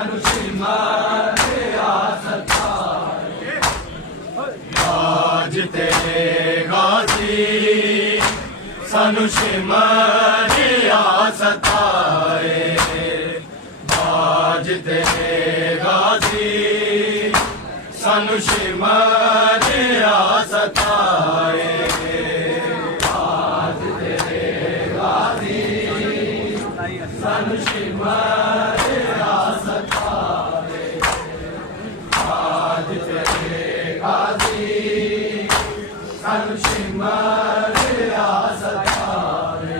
सानू सिमरिया सताए। बाज तेरे गाजी सानू सिमरिया सताए। बाज तेरे गाजी सानू सिमरिया सताए। बाज तेरे गाजी सानू सिमरिया सताए। बाज तेरे गाजी सानू सिमरिया सताए।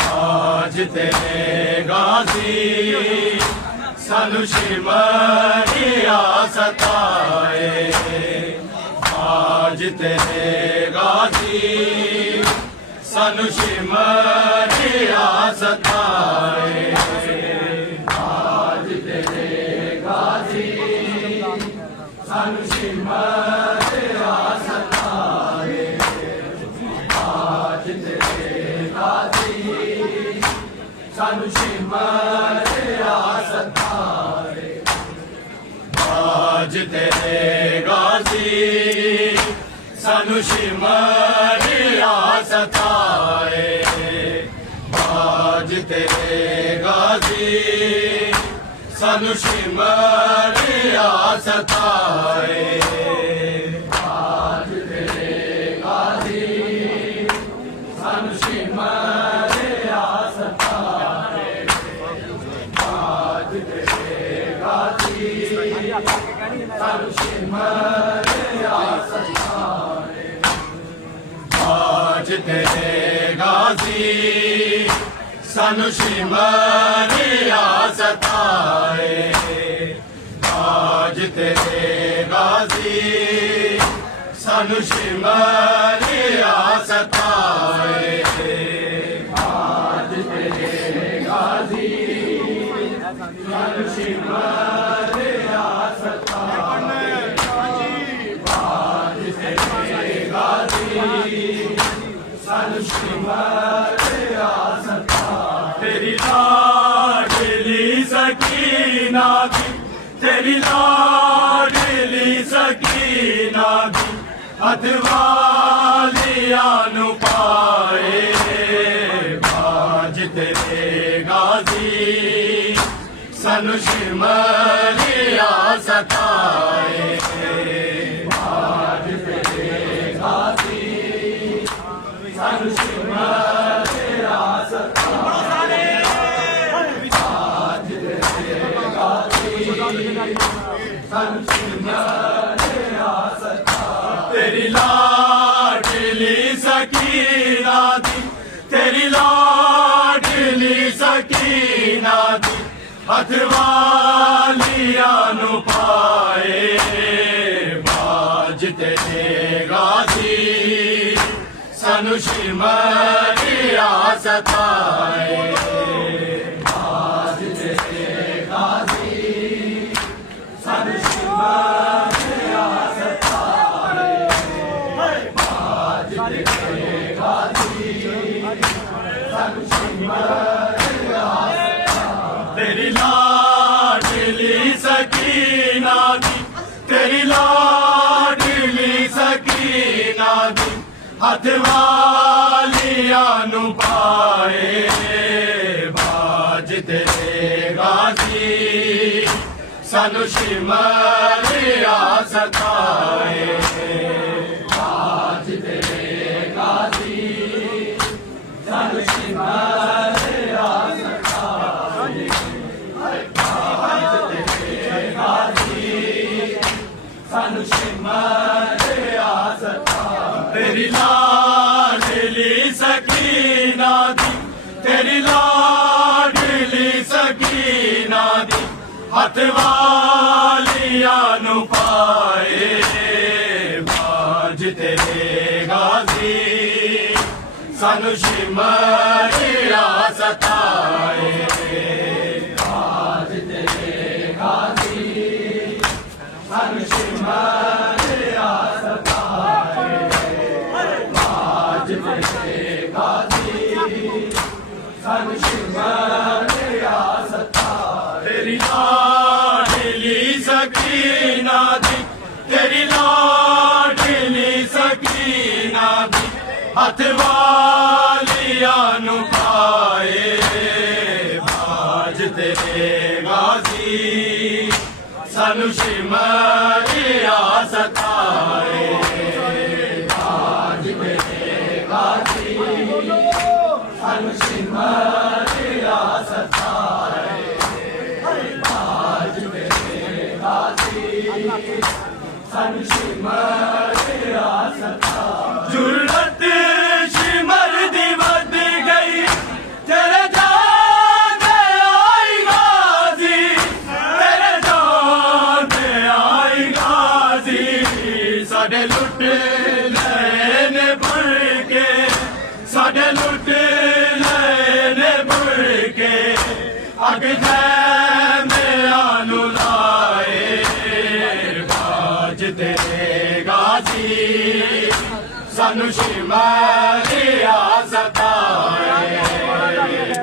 बाज तेरे गाजी सानू सिमरिया सताए। बाज तेरे गाजी सानू सिमरिया सताए। बाज तेरे गाजी सानू सिमरिया सताए। बाज तेरे गाजी सानू सिमरिया सताए। बाज तेरे गाजी सानू सिमरिया सताए। बाज तेरे गाजी सानू सिमरिया सताए। बाज तेरे गाजी सानू सिमरिया सताए। बाज तेरे गाजी सानू सिमरिया सताए। बाज तेरे गाजी सानू सिमरिया सताए। बाज तेरे गाजी सानू सिमरिया सताए। बाज तेरे गाजी सानू सिमरिया सताए। बाज तेरे गाजी सानू सिमरिया सताए। तेरी लाडली सकीना दी तेरी लाडली सकीना दी अधवालिया नु पाए। बाज तेरे गाजी सानू सिमरिया सताए। बाज तेरे गाजी सानू सिमरिया सताए। बाज तेरे गाजी सानू सिमरिया सताए। तेरी लाडली सकीना दी तेरी लाडली सकीना दी अधवालिया नु पाए। बाज तेरे गाजी सानू सिमरिया सताए। बाज तेरे गाजी सानू सिमरिया सताए। बाज तेरे गाजी सानू सिमरिया सताए। तेरी लाडली सकीना दी तेरी लाडली सकीना दी अधवालिया नु पाए। बाज तेरे गाजी सानू सिमरिया सताए। बाज तेरे गाजी सानू सिमरिया सताए। बाज तेरे गाजी सानू सिमरिया सताए। तेरी लाडली सकीना दी तेरी लाडली सकीना दी अधवालिया नु पाए। बाज तेरे गाजी सानू सिमरिया सताए। बाज तेरे गाजी सानू सिमरिया सताए। बाज तेरे गाजी सानू सिमरिया सताए। तेरी लाडली सकीना दी, तेरी लाडली सकीना दी हथ वालिया नु पाए बाज तेरे गाजी सानू शिमरिया सताए बाज तेरे गाजी सानू शिमरिया सताए बाज तेरे गाजी सानू शिमरिया सताए जुर्रत शिमर दी वध गई तेरे जान दे आई गाजी तेरे जान दे आई गाजी साडे लुट लेने भर के साडे लुट लेने भर के अग में आनू लाए बाज तेरे गाजी सानू शिमरिया सताए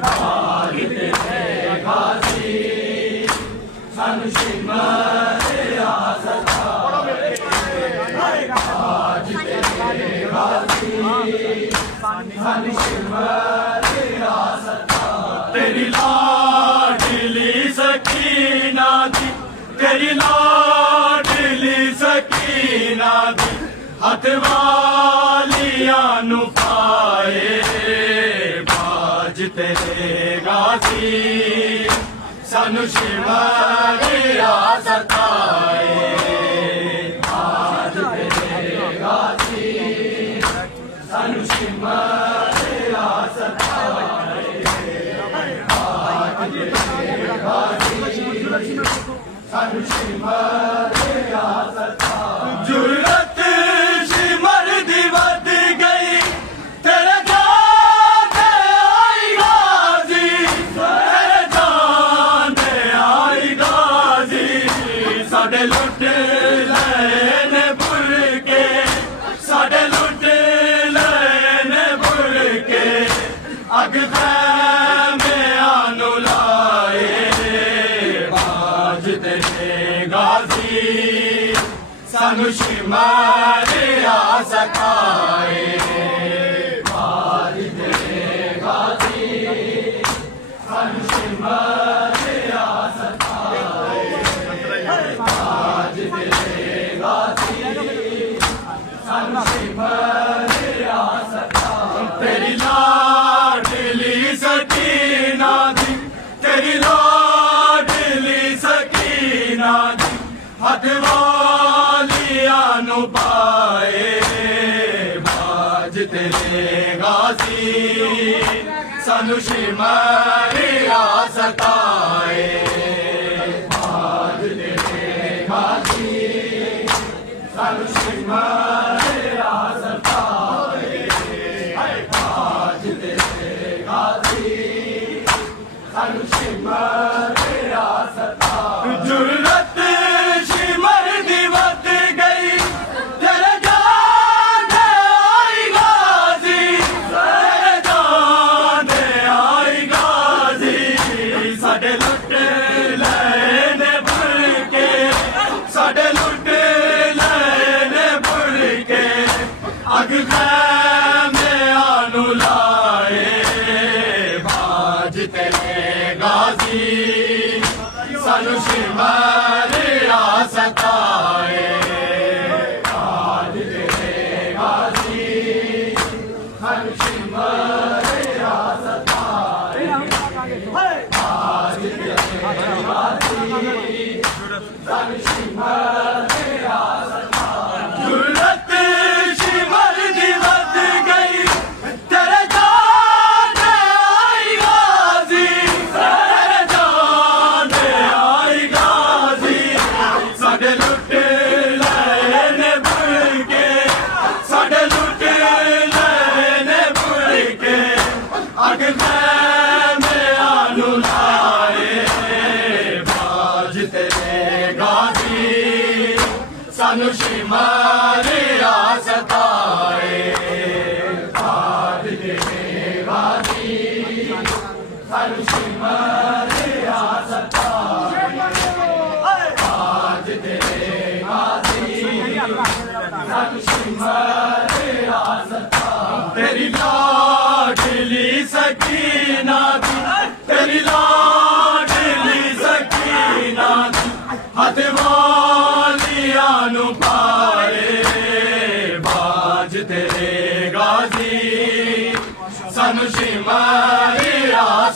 बाज तेरे गाजी सानू शिमरिया सताए बाज तेरे गाजी सानू शिमरिया सताए तेरी लाडली सकीना दी, तेरी लाडली सकीना दी हथ वालिया नु पाए बाज तेरे गाजी सानू शिमरिया सताए बाज तेरे गाजी सानू शिमरिया सताए बाज तेरे गाजी सानू शिमरिया सताए जुर्रत शिमर दी वध गई तेरे जान दे आई गाजी तेरे जान दे आई गाजी साडे लुट लेने भुल के साडे लुट लेने भुल के अग में आनू लाए बाज तेरे गाजी सानू शिमरिया सताए बाज तेरे गाजी सानू शिमरिया सताए बाज तेरे गाजी सानू शिमरिया सताए तेरी लाडली सकीना दी, तेरी लाडली सकीना दी हथ वालिया नु पाए बाज तेरे गाजी सानू शिमरिया सताए बाज तेरे गाजी सानू शिमरिया सताए बाज तेरे गाजी सानू शिमरिया सताए जुर्रत शिमर दी वध गई तेरे जान दे आई गाजी तेरे जान दे आई गाजी साडे लुट लेने भर के साडे लुट लेने भर के अग में आनू लाए बाज तेरे गाजी सानू शिमरिया सताए बाज तेरे गाजी सानू शिमरिया सताए बाज तेरे गाजी सानू शिमरिया सताए जुर्रत शिमर दी वध गई तेरे जान दे आई गाजी तेरे जान दे आई गाजी साडे लुट लेने भुल के साडे लुट लेने भुल के अग में आनू लाए बाज तेरे गाजी सानू शिमरिया सताए बाज तेरे गाजी सानू शिमरिया सताए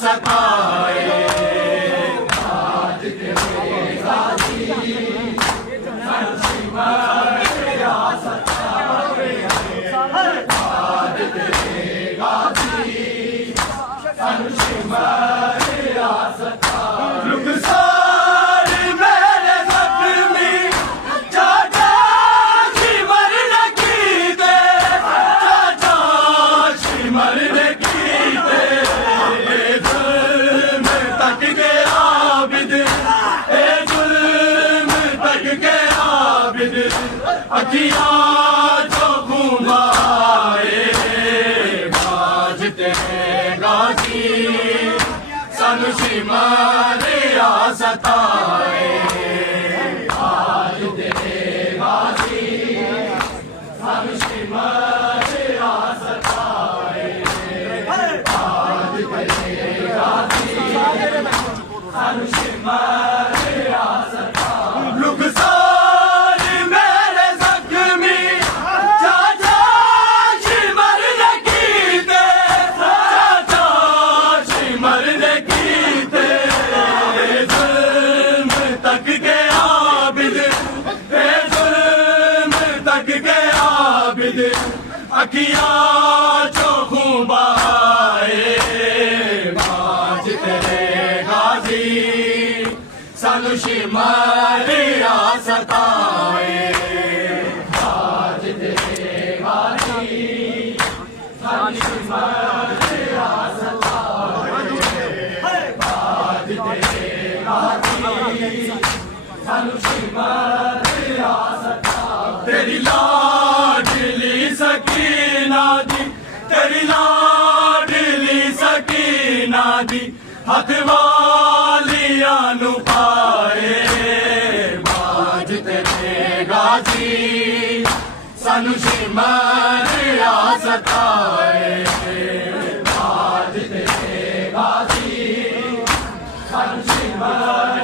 सताए रुखसार मेरे जख्मी चाचा शिमर ने की दे चाचा शिमर ने की दे ए जुल्म तक के आबिद ए जुल्म तक के आबिद अखियां जो घुमाए बाज तेरे गाजी सानू शिमर आ सताए आज तेरे गाजी सानू शिमर आ सताए आज तेरे गाजी सानू शिमर आ सताए रुखसार मेरे जख्मी चाचा शिमर ने की दे चाचा शिमर ने की दे ए जुल्म तक के आबिद ए जुल्म तक के आबिद अखियां जो घुमाए बाज तेरे गाजी सानू शिमर आ सताए बाज तेरे गाजी सानू शिमर आ सताए बाज तेरे गाजी सानू शिमर आ सताए तेरी लाडली सकीना दी तेरी लाडली सकीना दी हथ वालिया नु पाए बाज तेरे गाजी सानू शिमर आ सताए बाज तेरे गाजी सानू शिमर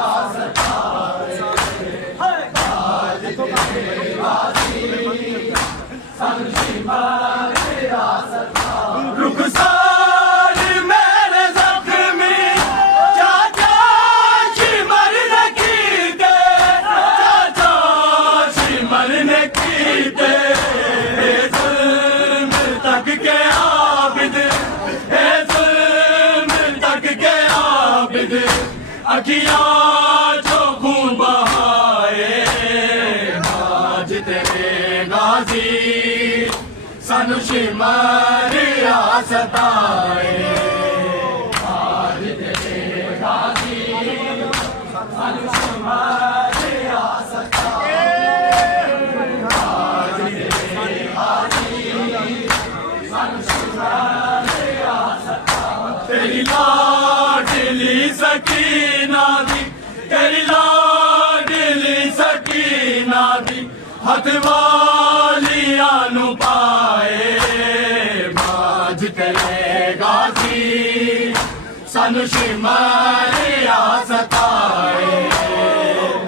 आ सताए बाज तेरे गाजी सानू शिमर आ सताए रुखसार मेरे जख्मी चाचा शिमर ने की दे चाचा शिमर ने की दे ए जुल्म तक के आबिद ए जुल्म तक के आबिद अखियां जो खून बहाए बाज तेरे गाजी सानू शिमर आ सताए बाज तेरे गाजी सानू शिमर आ सताए बाज तेरे गाजी सानू शिमर आ सताए तेरी लाडली सकीना दी तेरी लाडली सकीना दी हथ वालिया नु पाए बाज तेरे गाजी सानू शिमर आ सताए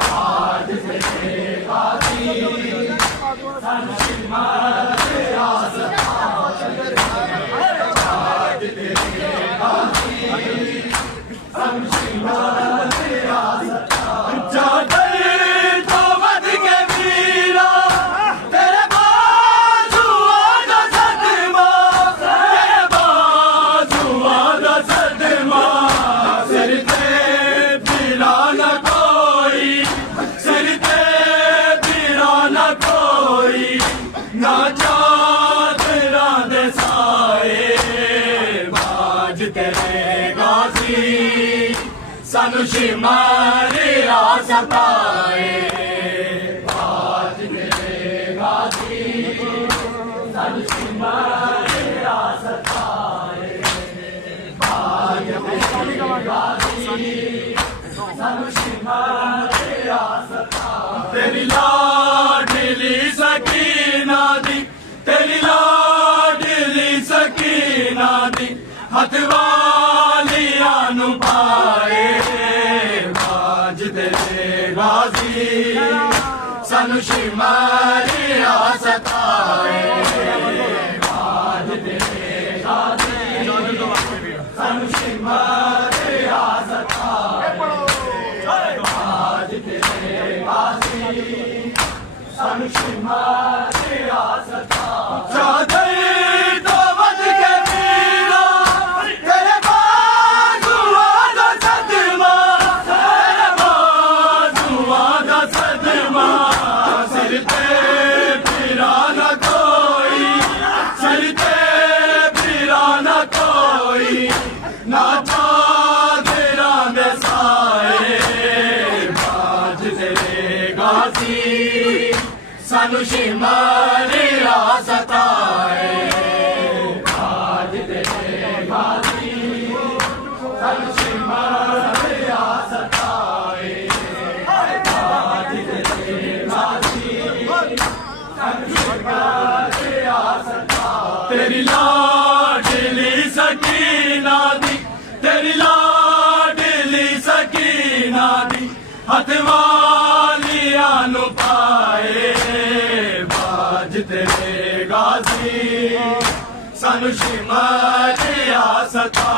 बाज तेरे गाजी सानू शिमर आ सताए बाज तेरे गाजी सानू शिमर आ सताए चादर तो बद के वीरा तेरे बाजुआ दा सदमा तेरे बाजुआ दा सदमा सिर ते पीड़ा न कोई सिर ते पीड़ा न कोई ना चादरा दे साए बाज तेरे गाजी सानू शिमर आ सताए बाज तेरे गाजी सानू शिमर आ सताए बाज तेरे गाजी सानू शिमर आ सताए तेरी लाडली सकीना दी तेरी लाडली सकीना दी हथ वालिया नु पाए बाज तेरे गाजी सानू शिमर आ सताए बाज तेरे गाजी सानू शिमर शिमर रियासता बाज तेरे गाजी सन शिमर रियासता चादर तो बद के वीरा तेरे बाजुआ दा सदमा तेरे बाजुआ दा सदमा सिर पे फिरा न कोई सिर पे फिरा न कोई ना चादरा में साए बाज तेरे गाजी सानू शिमर रियासता बाज तेरे गाजी सानू शिमर रियासता बाज तेरे गाजी सानू शिमर रियासता तेरी लाडली सकीना दी तेरी लाडली सकीना दी हथ वालियां नु पाए बाज तेरे गाजी सानू शिमर रियासता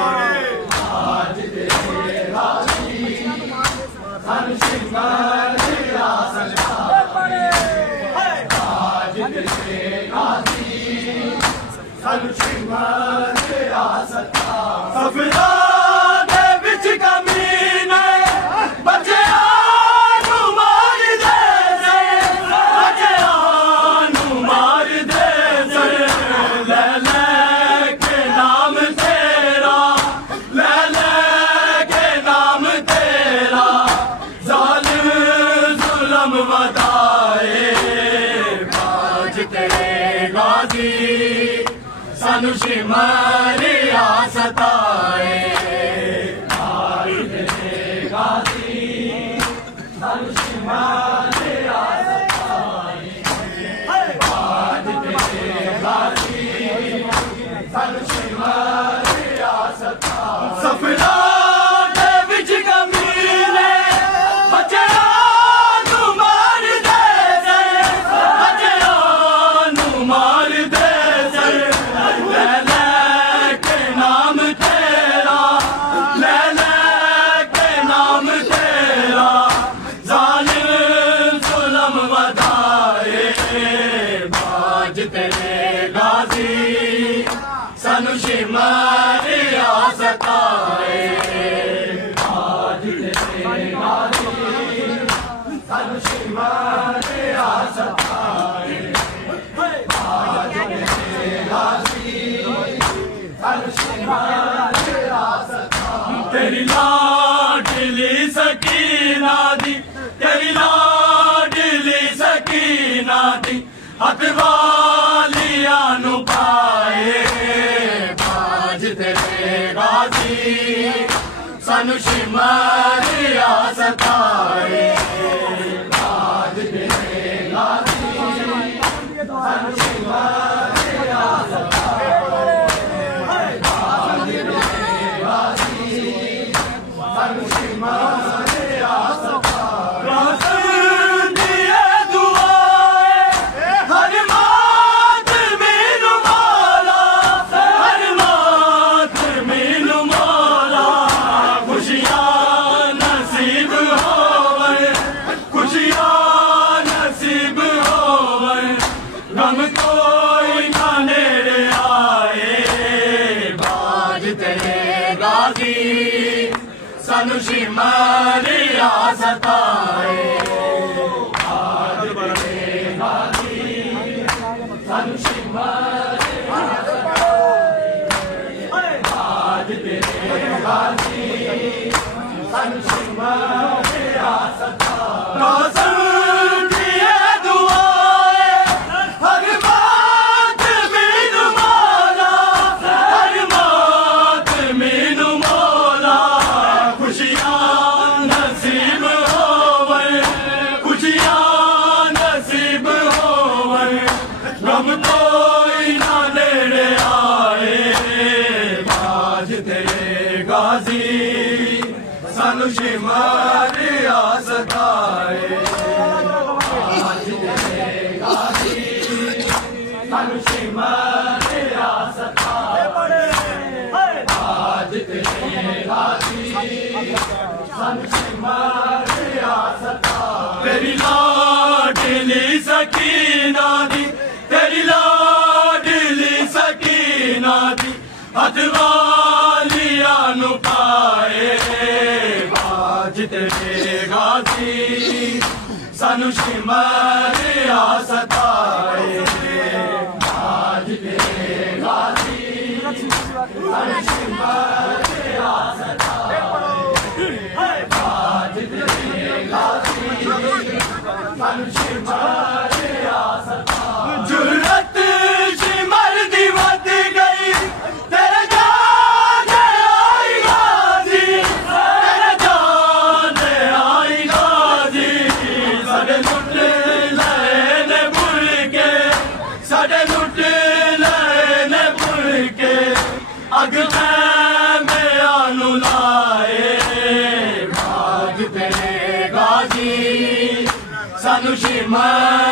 बाज तेरे गाजी सानू शिमर रियासता बाज तेरे गाजी सानू शिमर रियासता सफरा दे विच कमीने बचिया नू मार दे बचिया नू मार दे ले ले के नाम तेरा ले ले के नाम तेरा जालिम जुल्म वदाए बाज तेरे गाजी सानू शिमर रियासता बाज तेरे गाजी सानू शिमर रियासता बाज तेरे गाजी सानू शिमर रियासता सफरा दे विच कमीने बचिया नू मार दे बचिया नू मार दे ले ले के नाम तेरा ले ले के नाम तेरा जालिम जुल्म वदाए बाज तेरे गाजी सानू शिमर रियासता बाज तेरे गाजी सानू शिमर रियासता बाज तेरे गाजी सानू शिमर रियासता तेरी लाडली सकीना दी तेरी लाडली सकीना दी हथ वालियां नु पाए बाज तेरे गाजी सानू शिमर रियासता बाज तेरे गाजी सानू शिमर रियासता बाज तेरे गाजी सानू शिमर रियासता रासन दिए दुआए हर मात मीनू मौला हर मात मीनू मौला खुशियां नसीब होवे खुशियां नसीब होवे गम कोई ना नेड़े आए बाज तेरे गाजी सानू शिमर रियासता बाज तेरे गाजी सानू शिमर रियासता बाज तेरे गाजी सानू शिमर रियासता कसम दिए दुआए हर बात मीनू मौला हर बात मीनू मौला खुशियां नसीब होवे खुशियां नसीब होवे गम कोई ना नेड़े आए बाज तेरे गाजी सानू शिमर रियासता बाज तेरे गाजी सानू शिमर रियासता बाज शिमर रियासता तेरी लाडली सकीना दी तेरी लाडली सकीना दी अदवालिया नु पाए बाज तेरे गाजी सानू शिमर रियासता बाज तेरे गाजी सानू शिमर रियासता बाज तेरे गाजी सानू शिमर रियासता जुर्रत शिमर दी वध गई तेरे जान आई गाजी तेरे जान आई गाजी साडे लुट लेने भुल के साडे लुट लेने भुल के अग में आनू लाए भाग तेरे गाजी सानू शिमर